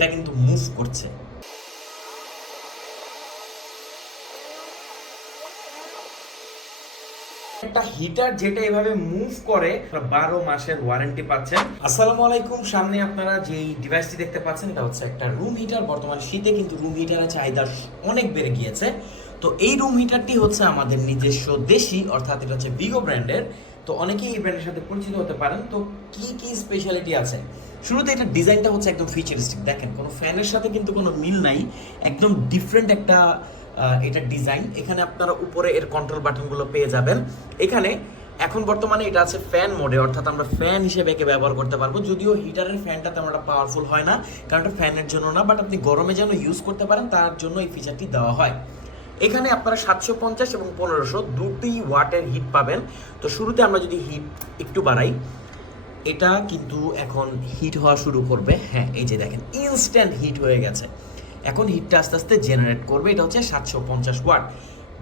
এটা কিন্তু মুভ করছে। একটা হিটার যেটা এভাবে মুভ করে 12 মাসের ওয়ারেন্টি পাচ্ছেন। আসসালামু আলাইকুম। সামনে আপনারা যে ডিভাইসটি দেখতে পাচ্ছেন এটা হচ্ছে একটা রুম হিটার। বর্তমানে শীতে কিন্তু রুম হিটারের চাহিদা অনেক বেড়ে গিয়েছে। তো এই রুম হিটারটি হচ্ছে আমাদের নিজস্ব দেশি, অর্থাৎ এটা হচ্ছে ভিগো ব্র্যান্ডের। তো অনেকেই এই ব্র্যান্ডের সাথে পরিচিত হতে পারেন। তো কি কি স্পেশালিটি আছে? শুরুতে এটা ডিজাইনটা হচ্ছে একদম ফিচারিস্টিক। দেখেন কোনো ফ্যানের সাথে কিন্তু কোনো মিল নাই, একদম ডিফারেন্ট একটা এটা ডিজাইন। এখানে আপনারা উপরে এর কন্ট্রোল বাটনগুলো পেয়ে যাবেন। এখানে এখন বর্তমানে এটা আছে ফ্যান মোডে, অর্থাৎ আমরা ফ্যান হিসেবে একে ব্যবহার করতে পারবো। যদিও হিটারের ফ্যানটা তেমন একটা পাওয়ারফুল হয় না, কারণ এটা ফ্যানের জন্য না, বাট আপনি গরমে যেন ইউজ করতে পারেন তার জন্য এই ফিচারটি দেওয়া হয়। এখানে আপনারা 750 এবং 1500 দুটি ওয়াটের হিট পাবেন। তো শুরুতে আমরা যদি হিট একটু বাড়াই, এটা কিন্তু এখন হিট হওয়া শুরু করবে। হ্যাঁ, এই যে দেখেন ইনস্ট্যান্ট হিট হয়ে গেছে। এখন হিটটা আস্তে আস্তে জেনারেট করবে। এটা হচ্ছে 750 ওয়াট।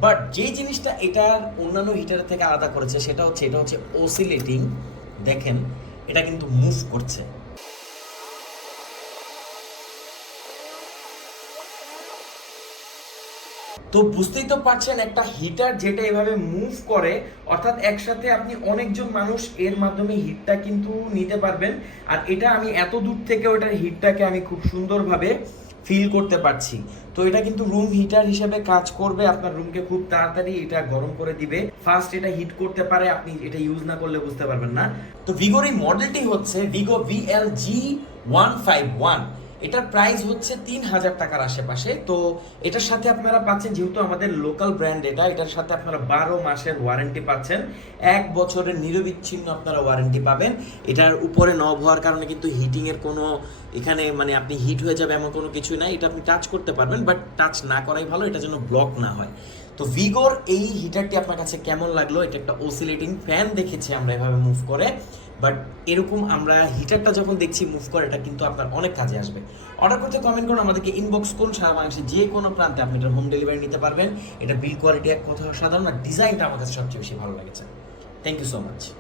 বাট যে জিনিসটা এটার অন্যান্য হিটারের থেকে আলাদা করেছে সেটা হচ্ছে এটা হচ্ছে অসিলেটিং। দেখেন এটা কিন্তু মুভ করছে। তো বুঝতেই তো পারছেন একটা হিটার যেটা এভাবে মুভ করে, অর্থাৎ একসাথে আপনি অনেকজন মানুষ এর মাধ্যমে হিটটা কিন্তু নিতে পারবেন। আর এটা আমি এত দূর থেকে ওটার হিটটাকে আমি খুব সুন্দরভাবে ফিল করতে পারছি। তো এটা কিন্তু রুম হিটার হিসেবে কাজ করবে, আপনার রুমকে খুব তাড়াতাড়ি এটা গরম করে দিবে। ফার্স্ট এটা হিট করতে পারে, আপনি এটা ইউজ না করলে বুঝতে পারবেন না। তো ভিগোর এই মডেলটি হচ্ছে ভিগো VLG151। এটার প্রাইস হচ্ছে 3000 টাকার আশেপাশে। তো এটার সাথে আপনারা পাচ্ছেন, যেহেতু আমাদের লোকাল ব্র্যান্ড এটার সাথে আপনারা 12 মাসের ওয়ারেন্টি পাচ্ছেন। 1 বছরের নিরবিচ্ছিন্ন আপনারা ওয়ারেন্টি পাবেন। এটার উপরে নব হওয়ার কারণে কিন্তু হিটিংয়ের কোনো এখানে মানে আপনি হিট হয়ে যাবে এমন কোনো কিছু নাই। এটা আপনি টাচ করতে পারবেন, বাট টাচ না করাই ভালো, এটা যেন ব্লক না হয়। তো ভিগোর এই হিটারটি আপনার কাছে কেমন লাগলো? এটা একটা অসিলেটিং ফ্যান দেখেছি আমরা এভাবে মুভ করে, বাট এরকম আমরা হিটারটা যখন দেখছি মুভ করে, এটা কিন্তু আপনার অনেক কাজে আসবে। অর্ডার করতে কমেন্ট করুন, আমাদেরকে ইনবক্স করুন। সারা বাংলাদেশে যে কোনো প্রান্তে আপনি এটা হোম ডেলিভারি নিতে পারবেন। এটা বিল কোয়ালিটি এক কথা সাধারণ, আর ডিজাইনটা আমার কাছে সবচেয়ে বেশি ভালো লেগেছে। Thank you so much.